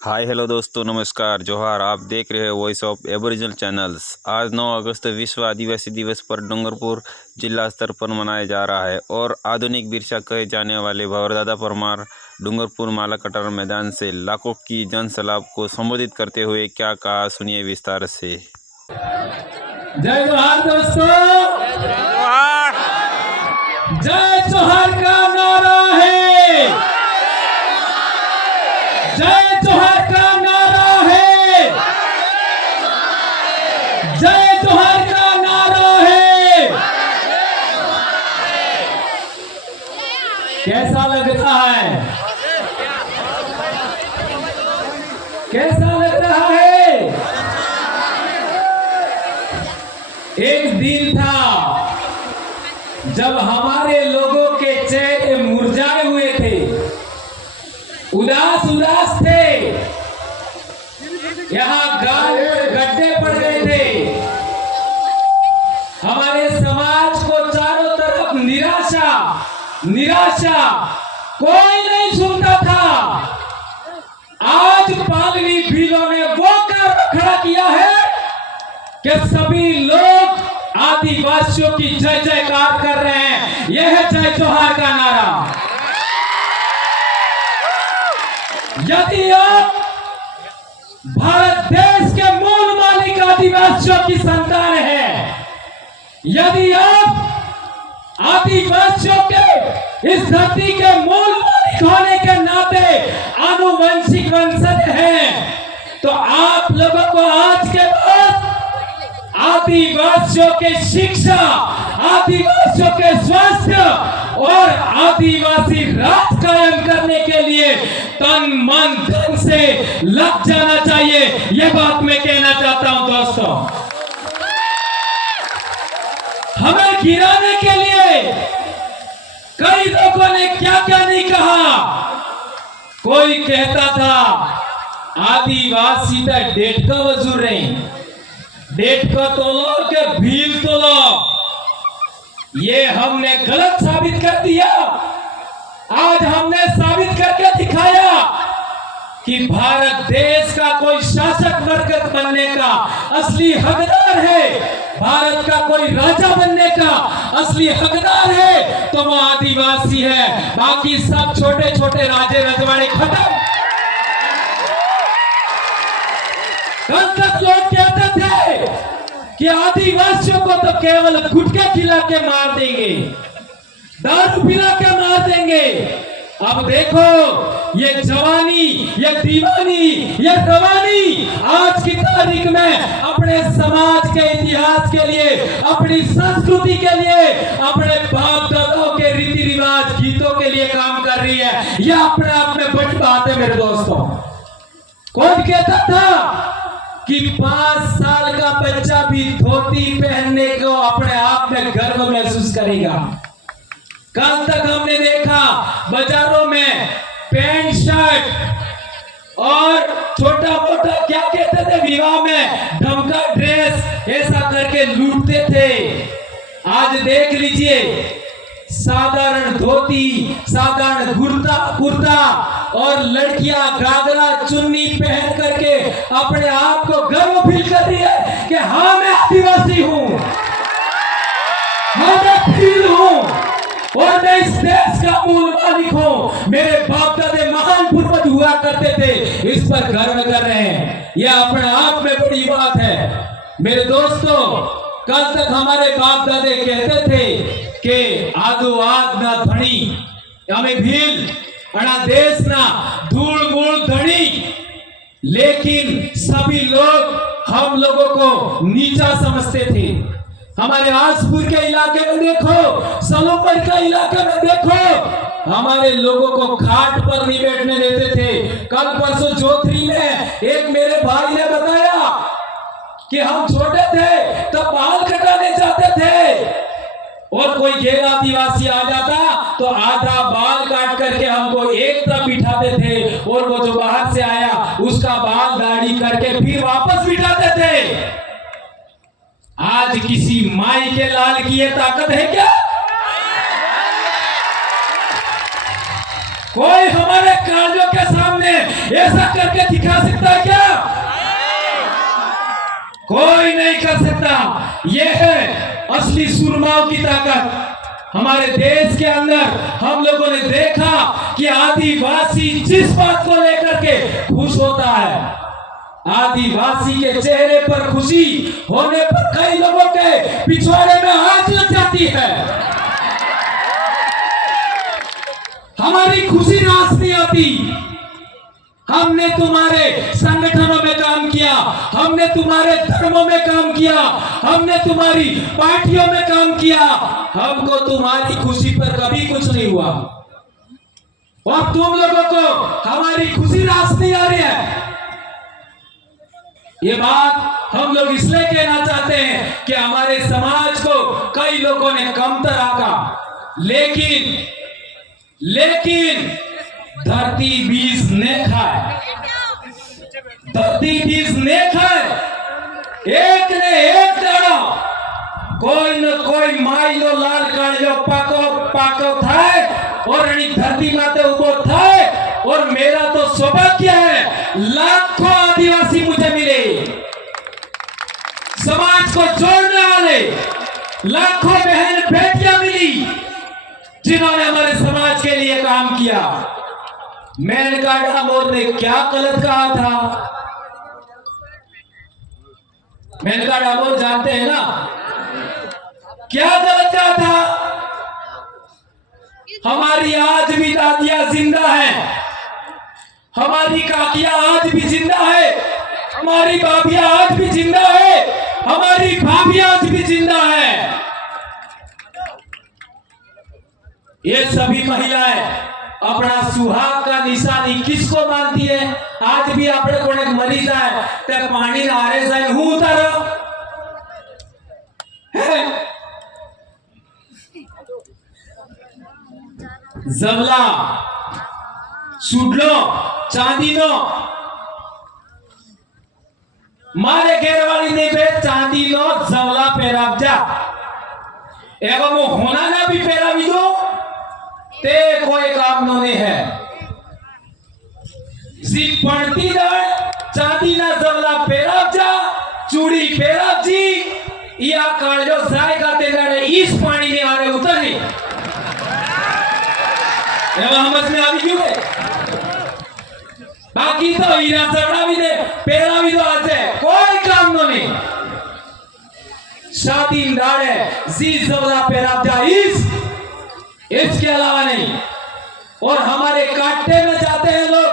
Hi hello दोस्तों, नमस्कार, जोहार। आप देख रहे हैं वॉइस ऑफ एबोरिजिनल चैनल्स। आज 9 अगस्त विश्व आदिवासी दिवस पर डूंगरपुर जिला स्तर पर मनाया जा रहा है और आधुनिक बिरसा कहे जाने वाले भंवरदादा परमार डूंगरपुर माला कटार मैदान से लाखों की जनसैलाब को संबोधित करते हुए क्या कहा, सुनिए विस्तार से। जय जोहार दोस्तों, जय जोहार का नारा है, जय जोहार का नारा है, जय जोहार का नारा है। कैसा लग रहा है? कैसा लग रहा है? एक दिन था जब हमारे लोगों के चेहरे मुरझाए हुए थे, उदास उदास थे, यहाँ गाल में गड्ढे पड़ गए थे। हमारे समाज को चारों तरफ निराशा निराशा, कोई नहीं सुनता था। आज पालवी भीलों ने वो कार्य खड़ा किया है कि सभी लोग आदिवासियों की जय जयकार कर रहे हैं। यह है जय जोहार का नारा। यदि आप भारत देश के मूल मालिक आदिवासियों की संतान हैं, यदि आप आदिवासियों के इस धरती के मूल मालिक होने के नाते आनुवंशिक वंशज हैं, तो आप लोगों को आज के बाद आदिवासियों के शिक्षा, आदिवासियों के स्वास्थ्य और आदिवासी राज कायम करने के लिए तन मन धन से लग जाना चाहिए। यह बात मैं कहना चाहता हूं दोस्तों। हमें गिराने के लिए कई लोगों ने क्या क्या नहीं कहा। कोई कहता था आदिवासी तो डेढ़ का वजूर रहे, डेढ़ का तोलो के भील तोलो। ये हमने गलत साबित कर दिया। आज हमने साबित करके दिखाया कि भारत देश का कोई शासक वर्ग बनने का असली हकदार है, भारत का कोई राजा बनने का असली हकदार है तो वो आदिवासी है। बाकी सब छोटे छोटे राजे रजवाड़े खत्म। कल तक लोग कहते थे कि आदिवासियों को तो केवल गुटखा खिला के मार देंगे, दारू पिला के मार देंगे। अब देखो ये जवानी, ये दीवानी, ये रवानी आज की तारीख में अपने समाज के इतिहास के लिए, अपनी संस्कृति के लिए, अपने बाप दादाओं के रीति रिवाज गीतों के लिए काम कर रही है। यह अपने आप में बड़ी बात है मेरे दोस्तों। कौन कहता था कि 5 साल का बच्चा भी धोती पहनने को अपने आप में गर्व महसूस करेगा। कल तक हमने देखा बाजारों में पैंट शर्ट और छोटा मोटा क्या कहते थे विवाह में ढमका ड्रेस, ऐसा करके लूटते थे। आज देख लीजिए साधारण धोती, साधारण कुर्ता और लड़कियां घाघरा चुन्नी पहन करके अपने आप को गर्व फील कर रही है कि हाँ मैं आदिवासी हूं, हाँ मैं फील हूं और मैं इस देश का मूल मालिक हूं। मेरे बाप दादे महान पूर्वज हुआ करते थे, इस पर गर्व कर रहे हैं। यह अपने आप में बड़ी बात है मेरे दोस्तों। कल तक हमारे बाप दादे कहते थे कि आदो आद ना धनी, हमें भील अड़ा देश ना धूल मूल धनी। लेकिन सभी लोग हम लोगों को नीचा समझते थे। हमारे आसपुर के इलाके में देखो, सलोपर का इलाके में देखो, हमारे लोगों को खाट पर नहीं बैठने देते थे। कल परसों जोधरी में एक मेरे भाई ने बताया कि हम छोटे थे तो बाल कटाने जाते थे और कोई गैर आदिवासी आ जाता तो आधा बाल काट करके हमको एक तरफ बिठाते थे और वो जो बाहर से आया उसका बाल दाढ़ी करके फिर वापस बिठाते थे। आज किसी माई के लाल की ये ताकत है क्या? कोई हमारे कार्यों के सामने ऐसा करके दिखा सकता है क्या? कोई नहीं कर सकता। यह है असली सुरमाओं की ताकत। हमारे देश के अंदर हम लोगों ने देखा कि आदिवासी जिस बात को लेकर के खुश होता है, आदिवासी के चेहरे पर खुशी होने पर कई लोगों के पिछवाड़े में आग लग जाती है। हमारी खुशी रास नहीं आती। हमने तुम्हारे संगठनों में काम किया, हमने तुम्हारे धर्मों में काम किया, हमने तुम्हारी पार्टियों में काम किया, हमको तुम्हारी खुशी पर कभी कुछ नहीं हुआ और तुम लोगों को हमारी खुशी रास नहीं आ रही है। ये बात हम लोग इसलिए कहना चाहते हैं कि हमारे समाज को कई लोगों ने कमतर आका, लेकिन धरती बीज ने खाए, धरती बीज ने खाए, एक ने एक दाड़ा कोई न कोई माइलो लाल काढ़ो पाको थाय और धरती माते उबो थाय। और मेरा तो सौभाग्य है, लाखों आदिवासी मुझे मिले, समाज को जोड़ने वाले लाखों बहन बेटियां मिली जिन्होंने हमारे समाज के लिए काम किया। मेनका डामोर ने क्या गलत कहा था? मेनका डामोर जानते हैं ना क्या गलत कहा था? हमारी आज भी दादियां जिंदा हैं, हमारी काकियां आज भी जिंदा है, हमारी भाभियां आज भी जिंदा है, हमारी भाभी आज भी जिंदा है। ये सभी महिलाएं अपना सुहाग का निशानी किसको मानती है? आज भी अपने कोने मरी जाए तो पानी नारे जाए हूं उतारो जमला सुडलो चांदीनो मारे घेरवाली ने पे चांदीनो जमला पेरावजा एवं वो होना ना भी पेरावी दो ते कोई काम नोने है। जी पड़ती दड़ चांदी ना जमला पेरावजा चूड़ी पेरावजी या काढ़ो जाएगा ते दड़े इस पानी ने आरे उतरनी समझ में आ गई क्यों? बाकी तो हीरा चढ़ा भी दे पेरा भी तो आज है, कोई काम नहीं। शादी दाड़े जी जबला पेरा जाइज, इसके अलावा नहीं। और हमारे काटे में जाते हैं लोग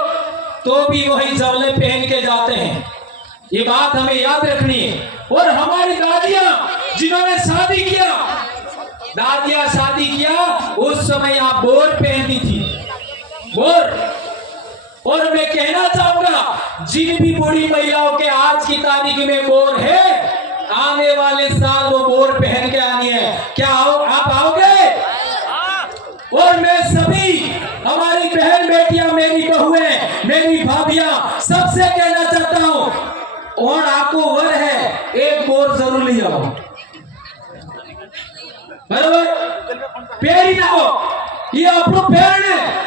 तो भी वही जबले पहन के जाते हैं, ये बात हमें याद रखनी है। और हमारी दादियां जिन्होंने शादी किया, दादियां शादी किया उस समय आप बोर पहनती थी, बोर। और मैं कहना चाहूंगा जिन भी बूढ़ी महिलाओं के आज की तारीख में बोर है, आने वाले साल वो बोर पहन के आनी है। क्या आप आओगे? और मैं सभी हमारी बहन बेटियां, मेरी बहुएं, मेरी भाभियां सबसे कहना चाहता हूं, और आपको वर है एक बोर जरूर ले आओ, बराबर? पैर ही ना हो, ये आपको पैर है।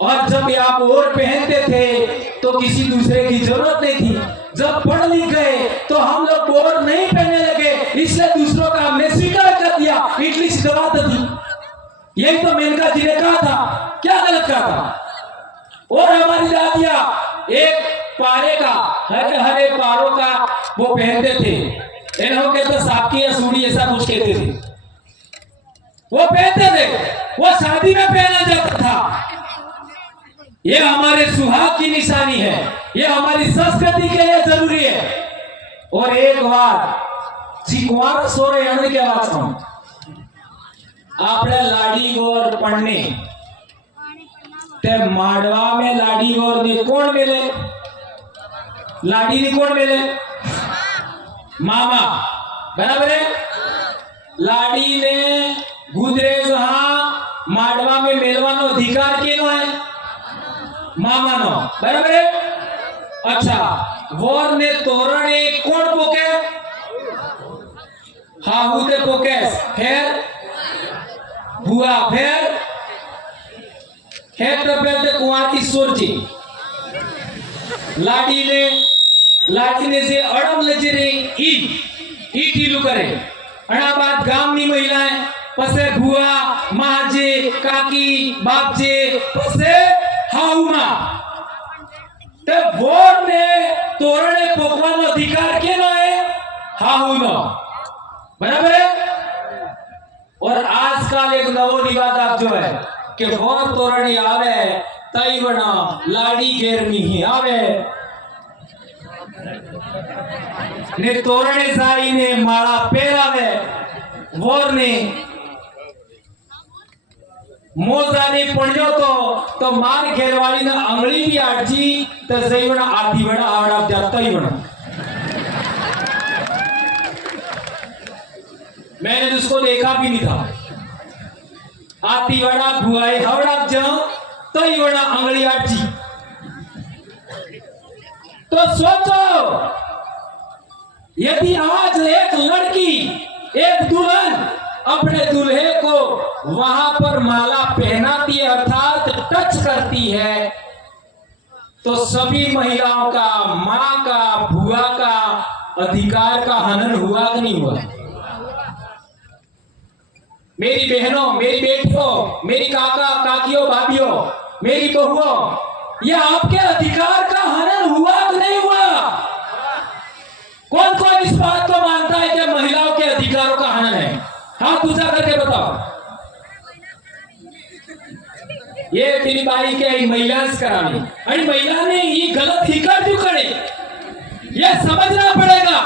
और जब आप और पहनते थे तो किसी दूसरे की जरूरत नहीं थी। जब पढ़ लिख गए तो हम लोग बोर नहीं पहनने लगे, इसलिए दूसरों का हमने स्वीकार कर दिया, इडली सिखवाते थी। यही तो मेनका जी ने कहा था, क्या गलत कहा था? और हमारी दादियां एक पारे का हरे हरे पारों का वो पहनते थे, इन्हों के तो साकी या सूड़ी ऐसा कुछ कहते थे, वो पहनते थे, वो शादी में पहना जाता था। ये हमारे सुहाग की निशानी है, ये हमारी संस्कृति के लिए जरूरी है। और एक बार चिकवार सोरे आने के बाद आपने लाड़ी गोर पढ़ने ते माडवा में लाड़ी गोर ने कौन मिले? लाड़ी ने कौन मिले? मामा, बराबर है? लाड़ी ने गुजरे जहां माडवा में मेलवानो अधिकार केनो है? मामा नो, बराबर है? अच्छा, वोर ने तोरण एक कौन पोके? हाहू ते पोके, फिर बुआ, फिर खेत बेलते कुंवारी सोरची लाडीने जे अडम लेजे रे ईट ईलू करे अणा बाद गामनी महिलाएं पसे भुआ माजे काकी बापजे पसे हाउमा ते वोर ने तोरणे पोकવાનો अधिकार केनो है हाउनो बराबर है। और आजकल एक नवो रिवाज आप जो है कि वोर तोरणी आवे तई बना लाडी घेरनी ही आवे ने तोरणे जाई ने माला पेरावे वोर ने मोजाने पड़ियो तो मार घेरवाली ना अंगली भी आटजी तो सही बना आधी बड़ा आवड़ा जाता ही बना। मैंने उसको देखा भी नहीं था आती बड़ा भुआई हवड़ा जाओ तो ही बड़ा अंगली आटजी। तो सोचो यदि आज एक लड़की एक दुल्हन अपने दूल्हे को वहां पर माला पहनाती है अर्थात टच करती है तो सभी महिलाओं का मां का बुआ का अधिकार का हनन हुआ कि नहीं हुआ। मेरी बहनों मेरी बेटियों मेरी काका काकियों भाभियों मेरी बहुओं यह आपके अधिकार का हनन हुआ कि नहीं हुआ। कौन कौन इस बात को मानता है कि महिलाओं के अधिकारों का हनन है हाथ ऊंचा करके बताओ। ये मेरी बाई के महिलास करानी अरे महिला ने ये गलत ही कर क्यों करे ये समझना पड़ेगा।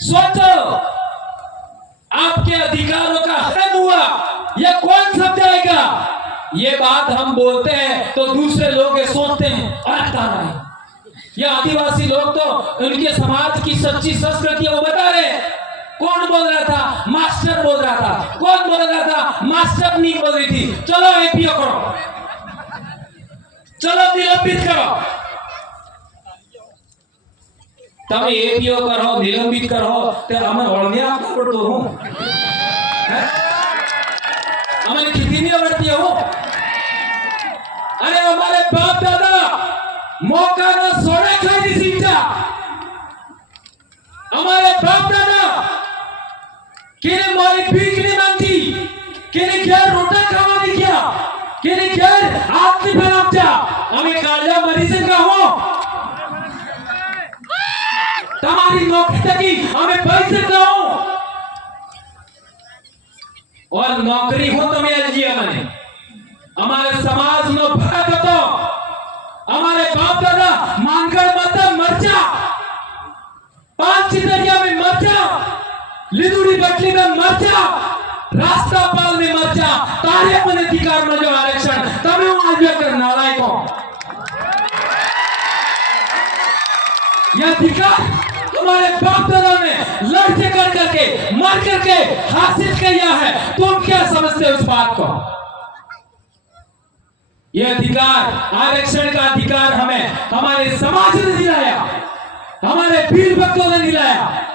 सोचो आपके अधिकारों का हनन हुआ ये कौन समझाएगा। ये बात हम बोलते हैं तो दूसरे लोग ये सोचते हैं है ये आदिवासी लोग तो उनके समाज की सच्ची संस्कृति वो बता रहे हैं। कौन बोल रहा था मास्टर बोल रहा था कौन बोल रहा था मास्टर नहीं बोल रही थी। चलो एपीओ करो चलो निलंबित करो तब एपीओ करो निलंबित करो तो हमें ओळम्या पड़तो हूं हमें कितनी नहीं बढ़ती हो। अरे हमारे बाप दादा मौका न सोने खाई सीखा हमारे बाप दादा केने मारी भीख नहीं मांगती केने क्या रोटा खावा नहीं किया केने क्या हाथ नहीं फैलाता हमें कालिया मरीज का हो तुम्हारी नौकरी तकी हमें पैसे का हो और नौकरी हो तो मैं जिया मैंने हमारे समाज में भरा तो हमारे बाप दादा मानगढ़ माता मरचा पांच चितरिया में मरचा लिदुड़ी बटली में मरचा रास्ता पाल में मरचा तारे मन अधिकार में जो आरक्षण तब आज कर नालायक हो। यह अधिकार हमारे बाप दादा ने लड़के कर करके मर करके हासिल किया है तुम क्या समझते हो उस बात को। यह अधिकार आरक्षण का अधिकार हमें हमारे समाज ने दिलाया हमारे वीर भक्तों ने दिलाया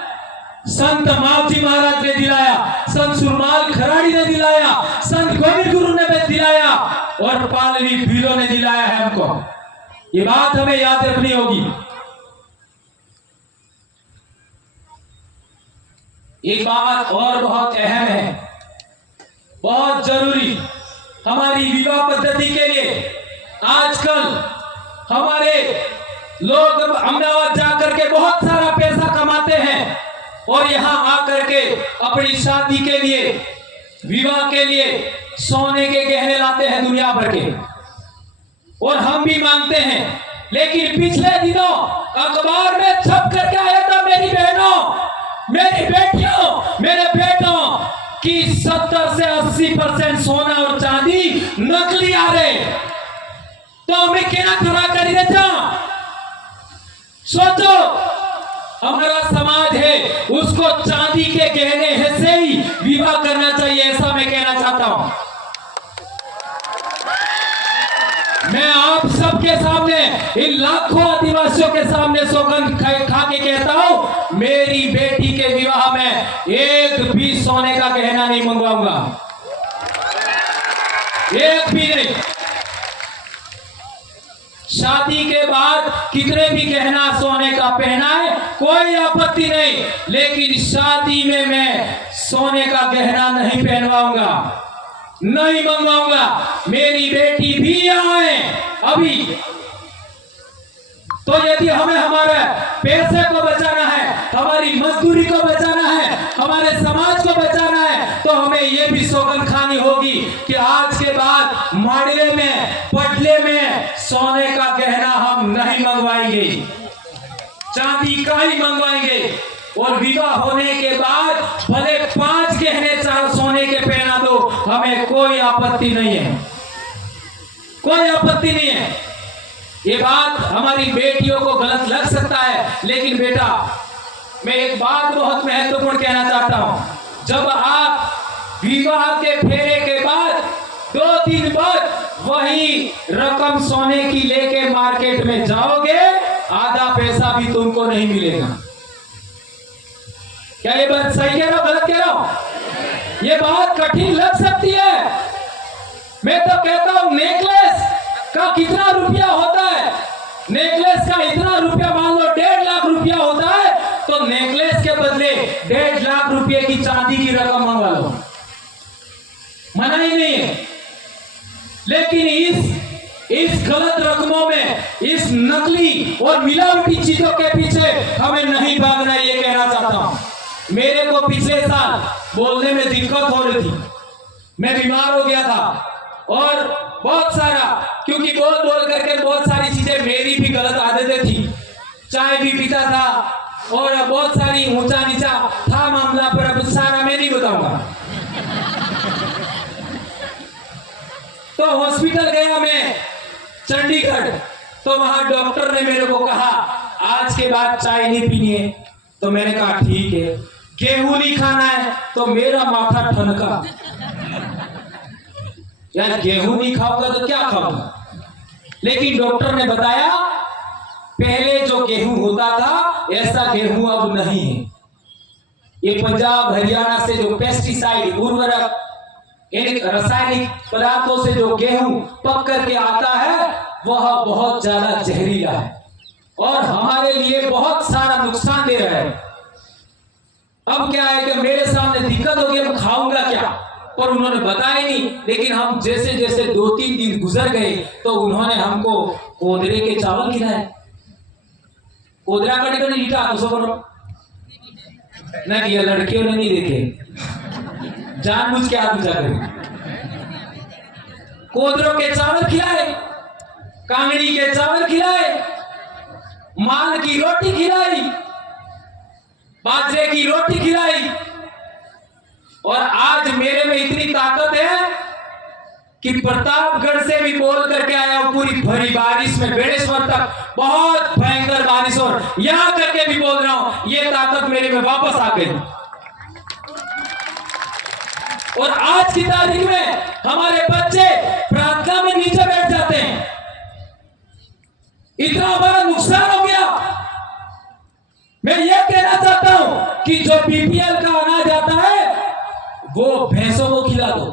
संत मावजी महाराज ने दिलाया संत सुरमाल खराड़ी ने दिलाया संत गोविंद गुरु ने भी दिलाया और पालवी भीलों ने दिलाया है हमको। ये बात हमें याद रखनी होगी। एक बात और बहुत अहम है बहुत जरूरी हमारी विवाह पद्धति के लिए आजकल हमारे लोग अहमदाबाद जाकर के बहुत सारा पैसा कमाते हैं और यहाँ आकर के अपनी शादी के लिए विवाह के लिए सोने के गहने लाते हैं दुनिया भर के और हम भी मांगते हैं। लेकिन पिछले दिनों अखबार में छप करके आया था मेरी बहनों मेरी बेटियों मेरे बेटों कि 70 से 80% सोना और चांदी नकली आ रहे तो हमें क्या करा करिए था। सोचो हमारा समाज है उसको चांदी के गहने से ही विवाह करना चाहिए ऐसा मैं कहना चाहता हूं। मैं आप सबके सामने इन लाखों आदिवासियों के सामने सौगंध खा के कहता हूं मेरी बेटी के विवाह में एक भी सोने का गहना नहीं मंगवाऊंगा। एक भी नहीं। शादी के बाद कितने भी गहना सोने का पहना है, कोई आपत्ति नहीं, लेकिन शादी में मैं सोने का गहना नहीं पहनवाऊंगा, नहीं मंगवाऊंगा। मेरी बेटी भी यहाँ है अभी, तो यदि हमें हमारे पैसे को बचाना है, हमारी मजदूरी को बचाना है, हमारे समाज को बचाना है, तो हमें ये भी सौगंध खानी होगी कि आज के बाद माड़वे में, पटले में सोने का गहना हम नहीं मंगवाएंगे, चांदी का ही मंगवाएंगे। और विवाह होने के बाद भले 5 गहने चाहे सोने के पहना दो, हमें कोई आपत्ति नहीं है, कोई आपत्ति नहीं है। ये बात हमारी बेटियों को गलत लग सकता है, लेकिन बेटा मैं एक बात बहुत महत्वपूर्ण कहना चाहता हूं। जब आप विवाह के फेरे के बाद 2 दिन बाद वही रकम सोने की लेके मार्केट में जाओगे, आधा पैसा भी तुमको नहीं मिलेगा। क्या ये बात सही कह रहा हूं, गलत कह रहा हूं? ये बात कठिन लग सकती है। मैं तो कहता हूं नेकलेस का कितना रुपया होता है, नेकलेस का इतना रुपया, मान लो 1.5 लाख रुपया होता है, तो नेकलेस के बदले 1.5 लाख रुपए की चांदी की रकम मंगवा लो, मना ही नहीं है। लेकिन इस गलत रकमों में, इस नकली और मिलावटी चीजों के पीछे हमें नहीं भागना, ये कहना चाहता हूं। मेरे को पिछले साल बोलने में दिक्कत हो रही थी, मैं बीमार हो गया था, और बहुत सारा, क्योंकि बोल करके बहुत सारी चीजें मेरी भी गलत आदतें थी, चाय भी पीता था और बहुत सारी ऊंचा नीचा था मामला, पर अब सारा मैं नहीं बताऊंगा। तो हॉस्पिटल गया मैं चंडीगढ़, तो वहां डॉक्टर ने मेरे को कहा आज के बाद चाय नहीं पीनी है, तो मैंने कहा ठीक है। गेहूं नहीं खाना है, तो मेरा माथा ठनका, यार गेहूं नहीं खाऊंगा तो क्या खाऊंगा। लेकिन डॉक्टर ने बताया पहले जो गेहूं होता था ऐसा गेहूं अब नहीं है। ये पंजाब हरियाणा से जो पेस्टिसाइड, उर्वरक, रासायनिक पदार्थों से जो गेहूं पक करके आता है वह बहुत ज्यादा जहरीला है और हमारे लिए बहुत सारा नुकसान दे रहा है। अब क्या है कि मेरे सामने दिक्कत होगी, अब खाऊंगा क्या, पर उन्होंने बताया नहीं। लेकिन हम जैसे जैसे 2-3 दिन गुजर गए तो उन्होंने हमको कोदरे के चावल खिलाए। कोदरा कड़ी कड़ी ईटा तो ना किया, लड़कियों ने नहीं देखे, जानबूझ के हाथ ऊंचा करे। कोदरों के चावल खिलाए, कांगड़ी के चावल खिलाए, माल की रोटी खिलाई, बाजरे की रोटी खिलाई। और आज मेरे में इतनी ताकत है कि प्रतापगढ़ से भी बोल करके आया हूं, पूरी भरी बारिश में बेड़ेश्वर तक बहुत भयंकर बारिश, और यहां करके भी बोल रहा हूं, ये ताकत मेरे में वापस आ गई। और आज की तारीख में हमारे बच्चे प्रार्थना में नीचे बैठ जाते हैं, इतना बड़ा नुकसान हो गया। मैं ये कहना चाहता हूं कि जो बीपीएल का अनाज आता है वो भैंसों को खिला दो,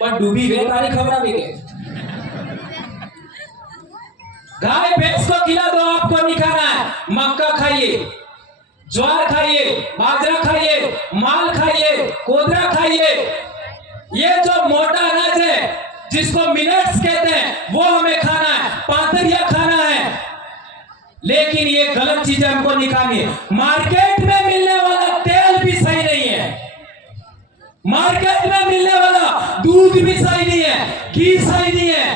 पर डूबी गई तारी खबरा भी गए। गाय भैंस को खिला दो, आपको नहीं खाना है। मक्का खाइए, ज्वार खाइए, बाजरा खाइए, माल खाइए, कोदरा खाइए। ये जो मोटा अनाज है जिसको मिलेट्स कहते हैं वो हमें खाना है, पातरिया खाना है। लेकिन ये गलत चीजें हमको नहीं खानी है। मार्केट में मिलने वाला तेल भी सही नहीं है, मार्केट में मिलने वाला दूध भी सही नहीं है, घी सही नहीं है,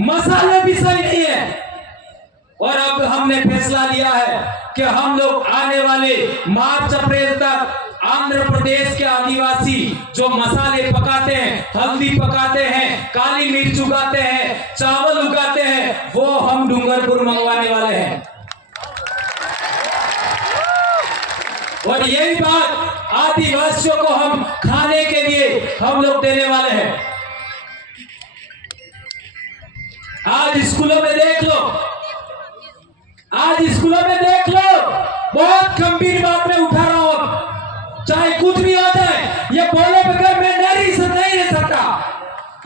मसाले भी सही नहीं है। और अब हमने फैसला लिया है कि हम लोग आने वाले मार्च अप्रैल तक आंध्र प्रदेश के आदिवासी जो मसाले पकाते हैं, हल्दी पकाते हैं, काली मिर्च उगाते हैं, चावल उगाते हैं, वो हम डूंगरपुर मंगवाने वाले हैं। और यही बात आदिवासियों को हम खाने के लिए हम लोग देने वाले हैं। आज स्कूलों में देख लो, आज स्कूलों में देख लो, बहुत गंभीर बात में उठा रहा हूं, चाहे कुछ भी हो जाए, ये बोले बगैर मैं नहीं रह सकता।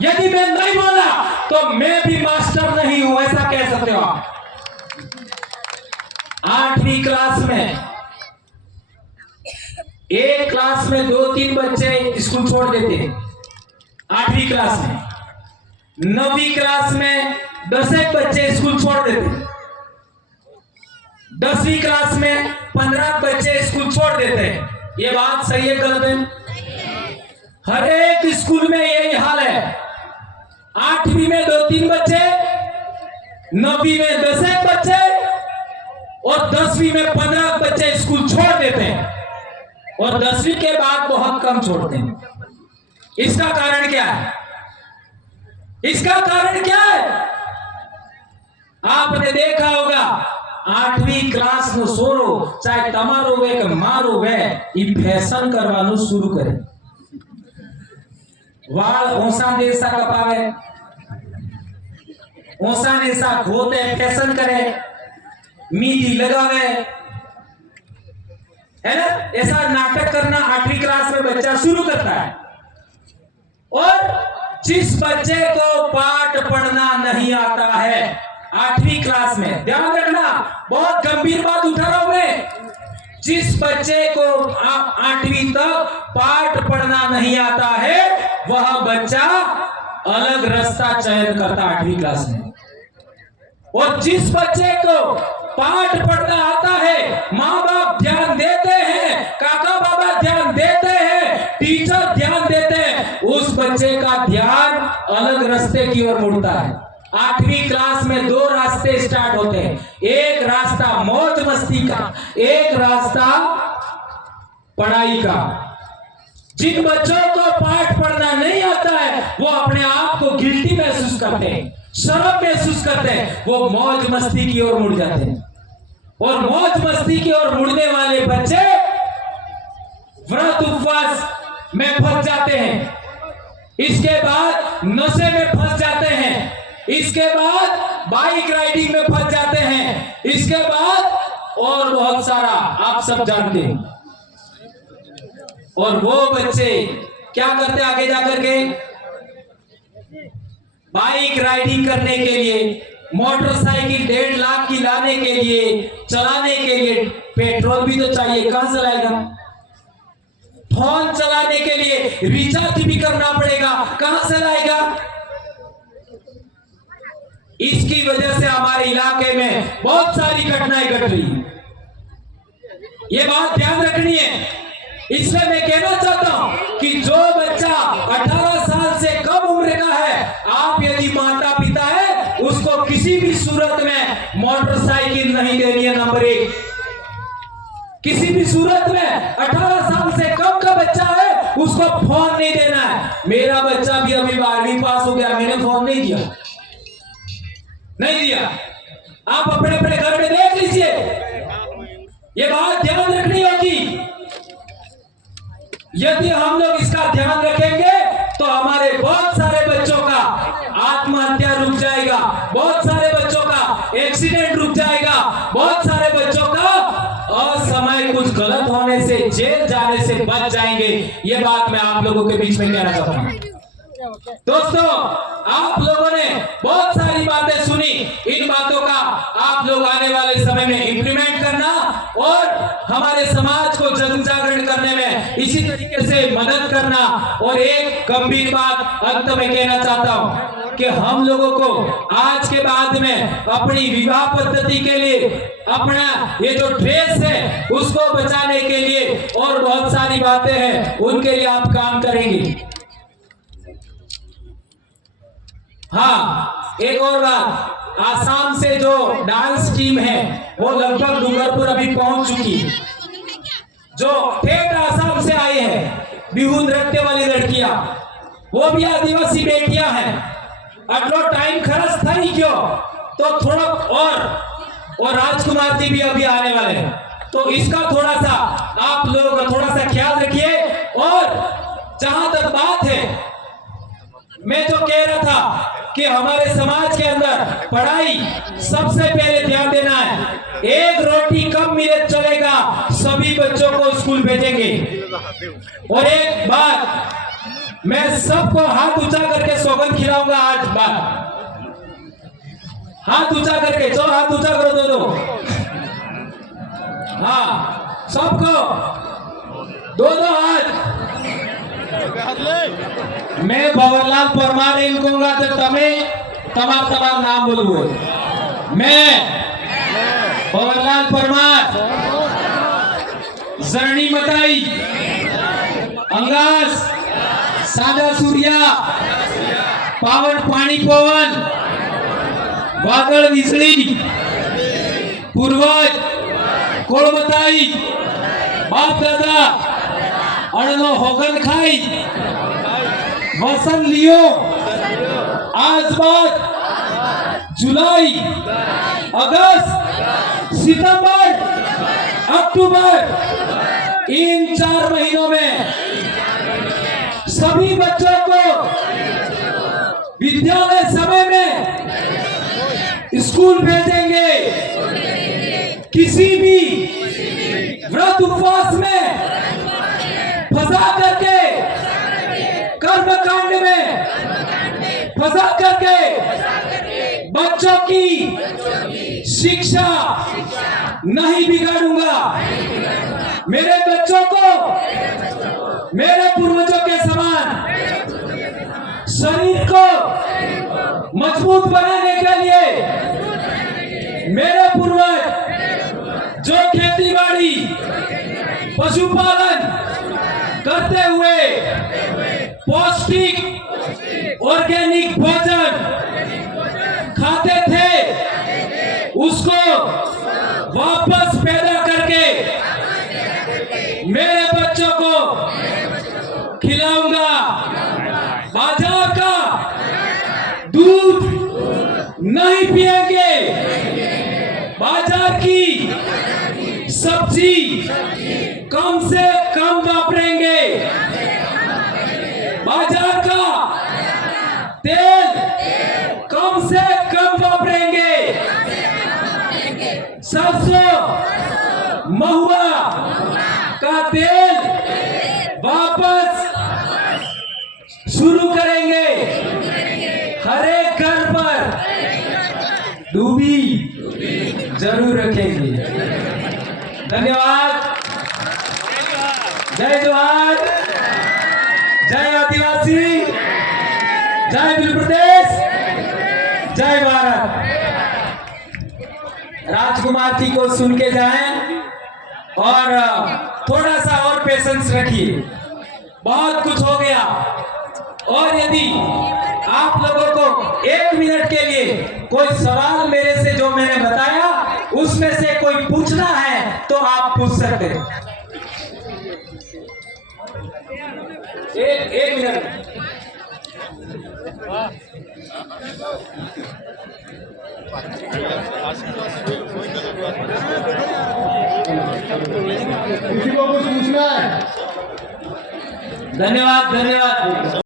यदि मैं नहीं बोला तो मैं भी मास्टर नहीं हूं, ऐसा कह सकते हो आप। 8वीं क्लास में एक क्लास में 2-3 बच्चे स्कूल छोड़ देते हैं 8वीं क्लास में। 9वीं क्लास में 10 बच्चे स्कूल छोड़ देते हैं। 10वीं क्लास में 15 बच्चे स्कूल छोड़ देते हैं। ये बात सही है गलत है? हर एक स्कूल में यही हाल है। 8वीं में 2-3 बच्चे, 9वीं में 10 बच्चे और 10वीं में 15 बच्चे स्कूल छोड़ देते हैं और 10वीं के बाद बहुत कम छोड़ते हैं। इसका कारण क्या है? इसका कारण क्या है? आपने देखा होगा 8वीं क्लास में सोरो चाहे तमारो वे के मारो वे ई फैशन करवानो शुरू करे। वाल ओसा देसा कपावे, ओसा नेसा घोते फैशन करे, मीठी लगावे, है ना? ऐसा नाटक करना 8वीं क्लास में बच्चा शुरू करता है। और जिस बच्चे को पाठ पढ़ना नहीं आता है 8वीं क्लास में, ध्यान रखना, बहुत गंभीर बात उठा रहा हूं मैं। जिस बच्चे को 8वीं तक पाठ पढ़ना नहीं आता है वह बच्चा अलग रास्ता चयन करता 8वीं क्लास में। और जिस बच्चे को पाठ पढ़ना आता है, माँ बाप ध्यान देते हैं, काका बाबा ध्यान देते हैं, टीचर ध्यान देते हैं, उस बच्चे का ध्यान अलग रास्ते की ओर मुड़ता है। 8वीं क्लास में 2 रास्ते स्टार्ट होते हैं, एक रास्ता मौज मस्ती का, एक रास्ता पढ़ाई का। जिन बच्चों को पाठ पढ़ना नहीं आता है वो अपने आप को गिल्टी महसूस करते हैं, शर्म महसूस करते हैं, वो मौज मस्ती की ओर मुड़ जाते हैं। और मौज मस्ती की ओर मुड़ने वाले बच्चे व्रत उपवास में फंस जाते हैं, इसके बाद नशे में फंस जाते हैं, इसके बाद बाइक राइडिंग में फंस जाते हैं, इसके बाद और बहुत सारा आप सब जानते हैं। और वो बच्चे क्या करते आगे जाकर के? बाइक राइडिंग करने के लिए, मोटरसाइकिल 1.5 लाख की लाने के लिए, चलाने के लिए पेट्रोल भी तो चाहिए, कहां से लाएगा? फोन चलाने के लिए रिचार्ज भी करना पड़ेगा, कहां से लाएगा? इसकी वजह से हमारे इलाके में बहुत सारी घटनाएं घट रही हैं। ये बात ध्यान रखनी है। इसलिए मैं कहना चाहता हूं कि जो बच्चा 18 साल से कम उम्र का है, आप यदि माता पिता है, उसको किसी भी सूरत में मोटरसाइकिल नहीं देनी है। नंबर 1, किसी भी सूरत में 18 साल से कम का बच्चा है उसको फोन नहीं देना है। मेरा बच्चा भी अभी 12वीं पास हो गया, मैंने फोन नहीं दिया। आप अपने अपने घर में देख लीजिए, ये बात ध्यान रखनी होगी। यदि हम लोग इसका ध्यान रखेंगे तो हमारे बहुत सारे बच्चों का आत्महत्या रुक जाएगा, बहुत सारे बच्चों का एक्सीडेंट रुक जाएगा, बहुत सारे बच्चों का असमय कुछ गलत होने से, जेल जाने से बच जाएंगे। ये बात मैं आप लोगों के बीच में कहना चाहता हूं। दोस्तों, आप लोगों ने बहुत सारी बातें सुनी, इन बातों का आप लोग आने वाले समय में इंप्लीमेंट करना और हमारे समाज को जन जागरण करने में इसी तरीके से मदद करना। और एक गंभीर बात अंत में कहना चाहता हूं कि हम लोगों को आज के बाद में अपनी विवाह पद्धति के लिए, अपना ये जो ड्रेस है उसको बचाने के लिए और बहुत सारी बातें हैं, उनके लिए आप काम करेंगे। हाँ, एक और बात, आसाम से जो डांस टीम है वो लगभग डूंगरपुर अभी पहुंच चुकी है। जो ठेठ आसाम से आई है बिहू नृत्य वाली लड़कियां, वो भी आदिवासी बेटियां हैं। अगलो टाइम खर्च था ही क्यों, तो थोड़ा और राजकुमार जी भी अभी आने वाले हैं, तो इसका थोड़ा सा आप लोग थोड़ा सा ख्याल रखिए। और जहां तक बात है, मैं जो कह रहा था कि हमारे समाज के अंदर पढ़ाई सबसे पहले ध्यान देना है। एक रोटी कम मिले चलेगा, सभी बच्चों को स्कूल भेजेंगे। और एक बात मैं सबको हाथ ऊंचा करके सौगंध खिलाऊंगा आज बार। हाथ ऊंचा करके, चलो हाथ ऊंचा करो दो। हाँ, सबको दो हाथ। मैं भंवरलाल परमार एम कहूंगा तो तमे तमार नाम बोलू। मैं भंवरलाल परमार जरणी मताई अंगास सादा सूर्या पावन पानी पवन वादळ वीजळी पूर्वज कोळमताई बाप दादा अणनो होगन खाई वसन लियो आज बाद जुलाई अगस्त सितंबर अक्टूबर इन 4 महीनों में सभी बच्चों को विद्यालय समय में स्कूल भेजेंगे। किसी भी व्रत उपवास में फंसा करके, कर्मकांड में फंसा करके बच्चों की शिक्षा नहीं बिगाड़ूंगा। मेरे बच्चों को मेरे पूर्वजों के समान शरीर को मजबूत बनाने के लिए मेरे पूर्वज जो खेती बाड़ी पशुपालन करते हुए पौष्टिक ऑर्गेनिक भोजन खाते थे, उसको वापस पैदा करके मेरे बच्चों को खिलाऊंगा। बाजार का दूध नहीं पिएंगे, बाजार की सब्जी कम से कम वापरेंगे, बाजार का तेल कम से कम वापरेंगे, सरसों महुआ का तेल वापस शुरू करेंगे। हर एक घर पर डूबी जरूर रखेंगे। धन्यवाद। जय जोहार, जय आदिवासी, जय बिल प्रदेश, जय भारत। राजकुमार जी को सुन के जाएं और थोड़ा सा और पेशेंस रखिए, बहुत कुछ हो गया। और यदि आप लोगों को 1 मिनट के लिए कोई सवाल मेरे से जो मैंने बताया उसमें से कोई पूछना है तो आप पूछ सकते हैं। एक मिनट। किसी को कुछ पूछना है? धन्यवाद।